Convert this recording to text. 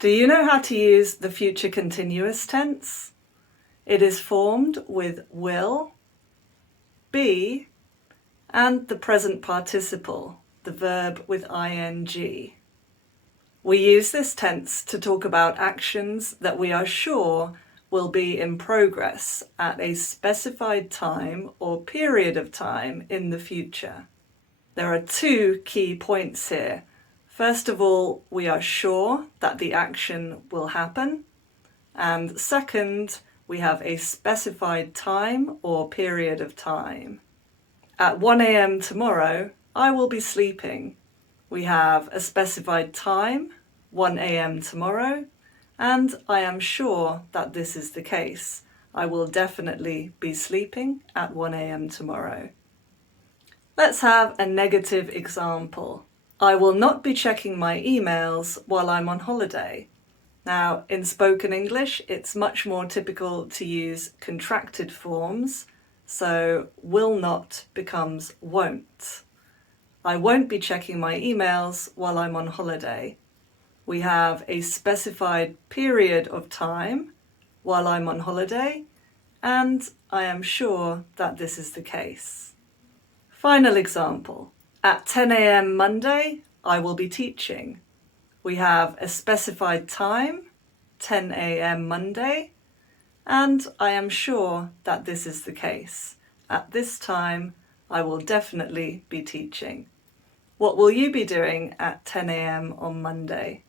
Do you know how to use the future continuous tense? It is formed with will, be, and the present participle, the verb with ing. We use this tense to talk about actions that we are sure will be in progress at a specified time or period of time in the future. There are two key points here. First of all, we are sure that the action will happen. And second, we have a specified time or period of time. At 1 a.m. tomorrow, I will be sleeping. We have a specified time, 1 a.m. tomorrow, and I am sure that this is the case. I will definitely be sleeping at 1 a.m. tomorrow. Let's have a negative example. I will not be checking my emails while I'm on holiday. Now, in spoken English, it's much more typical to use contracted forms, so will not becomes won't. I won't be checking my emails while I'm on holiday. We have a specified period of time while I'm on holiday, and I am sure that this is the case. Final example. At 10 a.m. Monday, I will be teaching. We have a specified time, 10 a.m. Monday, and I am sure that this is the case. At this time, I will definitely be teaching. What will you be doing at 10 a.m. on Monday?